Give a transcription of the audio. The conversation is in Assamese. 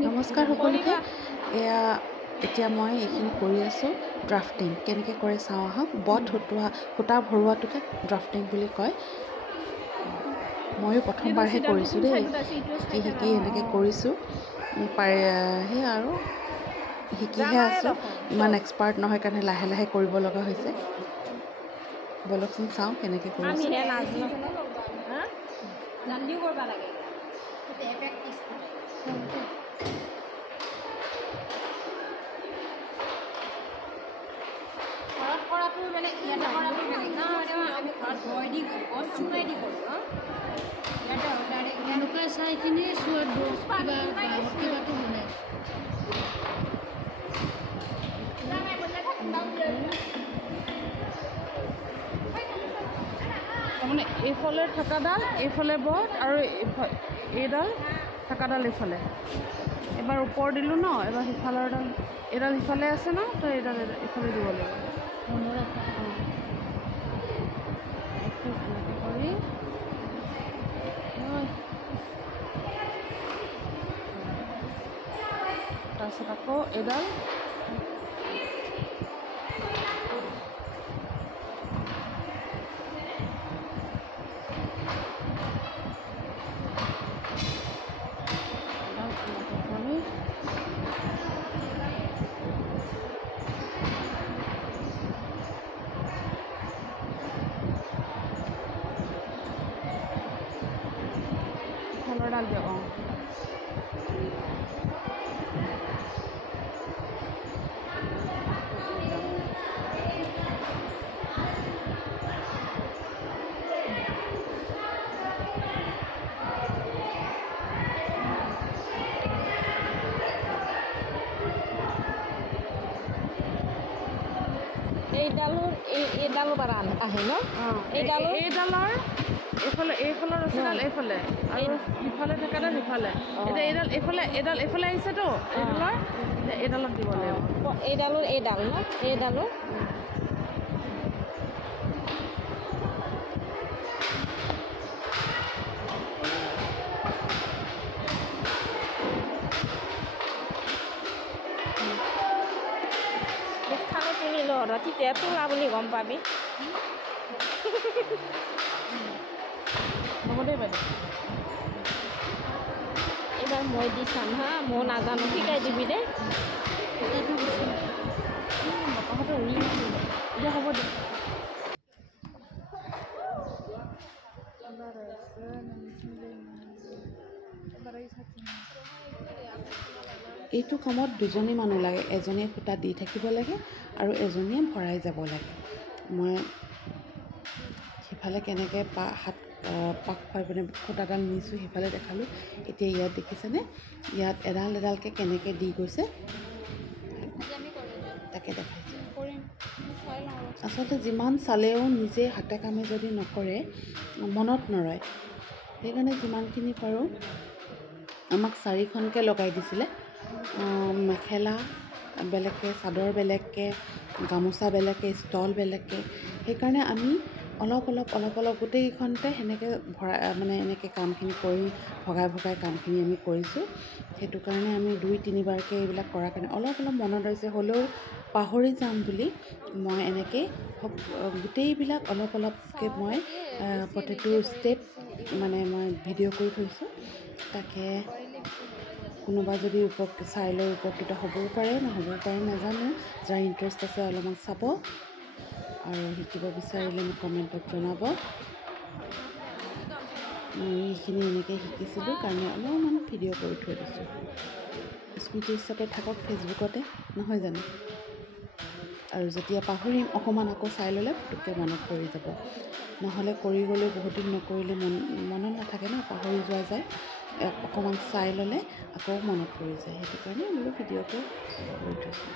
নমস্কাৰ সকলোকে এয়া এতিয়া মই এইখিনি কৰি আছোঁ ড্ৰাফটিং কেনেকৈ কৰে চাওঁ আহক বট সূতা ভৰোৱাটোকে ড্ৰাফটিং বুলি কয় ময়ো প্ৰথমবাৰহে কৰিছোঁ দেই শিকি এনেকৈ কৰিছোঁ পাৰে সেই আৰু শিকিহে আছোঁ ইমান এক্সপাৰ্ট নহয় কাৰণে লাহে লাহে কৰিব লগা হৈছে বলকচোন চাওঁ কেনেকৈ কৰিছোঁ চাইখিনি চোৱাত কিবাটো বনাই তাৰমানে এইফালে থকাডাল এইফালে বট আৰু এইডাল থকাডাল এইফালে এবাৰ ওপৰ দিলোঁ ন এবাৰ সিফালৰডাল এইডাল সিফালে আছে ন তো এইডাল এইফালে দিব লাগিব এনেকৈ কৰি তাৰপিছত আকৌ এইডাল ডাল দিয়ক এইডালৰ পৰা আহে ন এইডালৰ এইফালৰ ৰছীডাল এইফালে আৰু সিফালে থকাডাল সিফালে এতিয়া এইডাল এইফালে আহিছেতো এইডালত দিব লাগিব এইডাল ন এইডালৰ কিনি ল তেতিয়া তোলা বুলি গম পাবি হ'ব দেই বাইদেউ এইবাৰ মই দি চাম হা মই নাজানো শিকাই দিবি দেই বতাহতে উৰি এতিয়া হ'ব দে এইটো কামত দুজনী মানুহ লাগে এজনীয়ে সূতা দি থাকিব লাগে আৰু এজনীয়ে ভৰাই যাব লাগে মই সিফালে কেনেকৈ পাক খুৱাই পিনে সূতাডাল নিছোঁ সিফালে দেখালোঁ এতিয়া ইয়াত দেখিছেনে ইয়াত এডাল এডালকৈ কেনেকৈ দি গৈছে তাকে দেখাইছোঁ আচলতে যিমান চালেও নিজে হাতে কামে যদি নকৰে মনত নৰয় সেইকাৰণে যিমানখিনি পাৰোঁ আমাক 4খনকৈ লগাই দিছিলে মেখেলা বেলেগকৈ চাদৰ বেলেগকৈ গামোচা বেলেগকৈ ষ্টল বেলেগকৈ সেইকাৰণে আমি অলপ গোটেইকেইখনতে সেনেকৈ মানে এনেকৈ কামখিনি কৰি ভগাই কামখিনি আমি কৰিছোঁ সেইটো কাৰণে আমি 2-3বাৰকৈ এইবিলাক কৰাৰ কাৰণে অলপ মনত ৰৈছে হ'লেও পাহৰি যাম বুলি মই এনেকৈ গোটেইবিলাক অলপকৈ মই প্ৰতিটো ষ্টেপ মানে মই ভিডিঅ' কৰি থৈছোঁ তাকে কোনোবা যদি চাই লৈ উপকৃত হ'বও পাৰে নহ'বও পাৰে নাজানো যাৰ ইণ্টাৰেষ্ট আছে অলপমান চাব আৰু শিকিব বিচাৰিলে মোক কমেণ্টত জনাব মই এইখিনি এনেকৈ শিকিছিলোঁ কাৰণে অলপমান ভিডিঅ' কৰি থৈ দিছোঁ স্মৃতি হিচাপে থাকক ফেচবুকতে নহয় জানো আৰু যেতিয়া পাহৰিম অকণমান আকৌ চাই ল'লে পুতুককৈ মনত পৰি যাব নহ'লে কৰি গ'লেও বহুত দিন নকৰিলে মনত নাথাকে ন পাহৰি যোৱা যায় অকণমান চাই ল'লে আকৌ মনত পৰি যায় সেইটো কাৰণে বোলো ভিডিঅ'টো কৰি থৈছোঁ